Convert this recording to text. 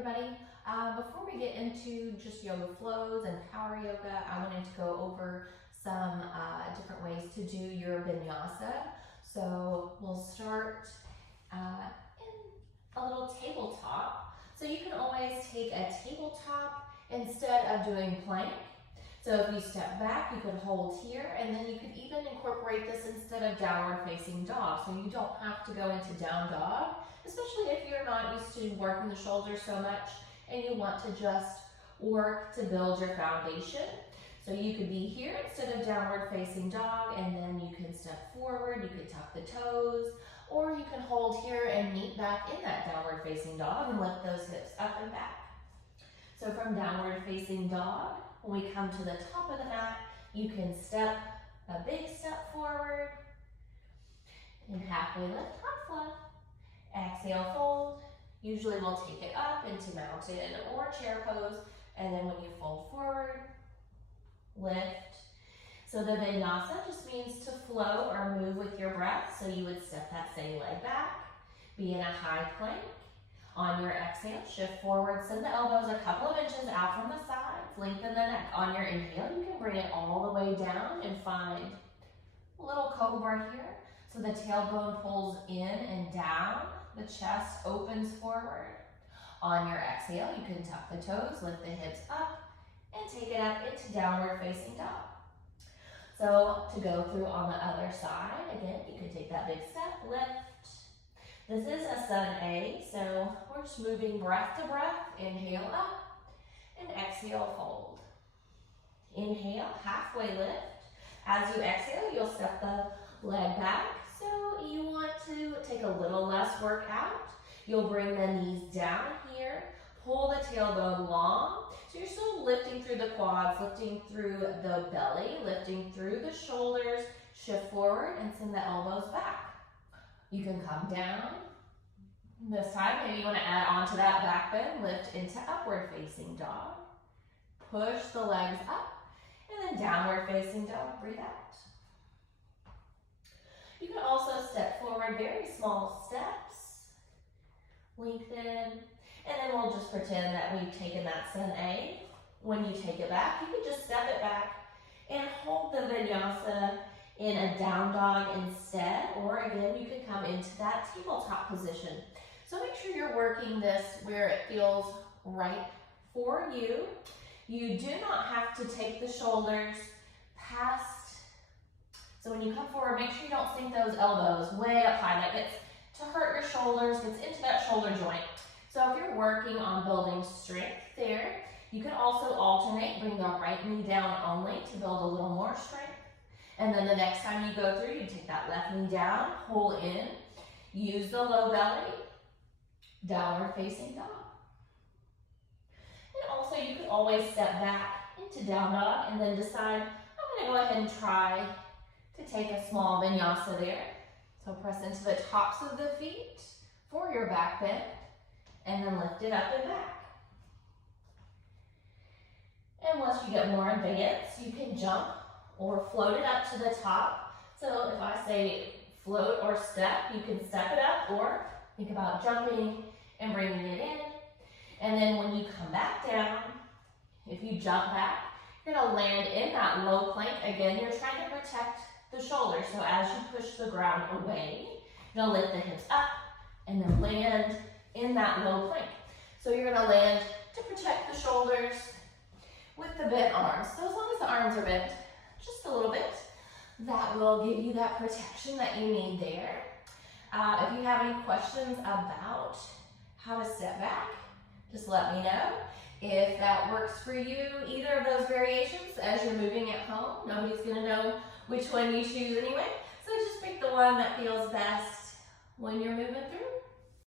everybody. Before we get into just yoga flows and power yoga, I wanted to go over some different ways to do your vinyasa. So we'll start in a little tabletop. So you can always take a tabletop instead of doing plank. So if you step back, you could hold here, and then you could even incorporate this instead of downward facing dog. So you don't have to go into down dog, especially if you're not used to working the shoulders so much and you want to just work to build your foundation. So you could be here instead of downward facing dog, and then you can step forward, you could tuck the toes, or you can hold here and meet back in that downward facing dog and lift those hips up and back. So from downward facing dog, when we come to the top of the mat, you can step a big step forward and halfway lift, half fluff. Exhale, fold. Usually we'll take it up into mountain or chair pose, and then when you fold forward, lift. So the vinyasa just means to flow or move with your breath. So you would step that same leg back, be in a high plank. On your exhale, shift forward, send the elbows a couple of inches out from the sides, lengthen the neck. On your inhale, you can bring it all the way down and find a little cobra here. So the tailbone pulls in and down, the chest opens forward. On your exhale, you can tuck the toes, lift the hips up, and take it up into downward facing dog. So to go through on the other side, again, you can take that big step, lift. This is a sun A, so we're just moving breath to breath. Inhale up and exhale, fold. Inhale, halfway lift. As you exhale, you'll step the leg back. So you want to take a little less work out. You'll bring the knees down here, pull the tailbone long. So you're still lifting through the quads, lifting through the belly, lifting through the shoulders, shift forward and send the elbows back. You can come down. This time, maybe you want to add on to that back bend, lift into upward facing dog. Push the legs up, and then downward facing dog, breathe out. You can also step forward, very small steps. Lengthen, and then we'll just pretend that we've taken that sun A. When you take it back, you can just step it back and hold the vinyasa in a down dog instead, or again, you can come into that tabletop position. So make sure you're working this where it feels right for you. You do not have to take the shoulders past, so when you come forward, make sure you don't sink those elbows way up high. That gets to hurt your shoulders, gets into that shoulder joint. So if you're working on building strength there, you can also alternate, bring the right knee down only to build a little more strength. And then the next time you go through, you take that left knee down, pull in, use the low belly, downward facing dog. And also you can always step back into down dog and then decide, I'm gonna go ahead and try to take a small vinyasa there. So press into the tops of the feet for your back bend, and then lift it up and back. And once you get more advanced, you can jump or float it up to the top. So if I say float or step, you can step it up or think about jumping and bringing it in. And then when you come back down, if you jump back, you're gonna land in that low plank. Again, you're trying to protect the shoulders. So as you push the ground away, you're gonna lift the hips up and then land in that low plank. So you're gonna land to protect the shoulders with the bent arms. So as long as the arms are bent just a little bit, that will give you that protection that you need there. If you have any questions about how to step back, just let me know. If that works for you, either of those variations as you're moving at home, nobody's gonna know which one you choose anyway. So just pick the one that feels best when you're moving through.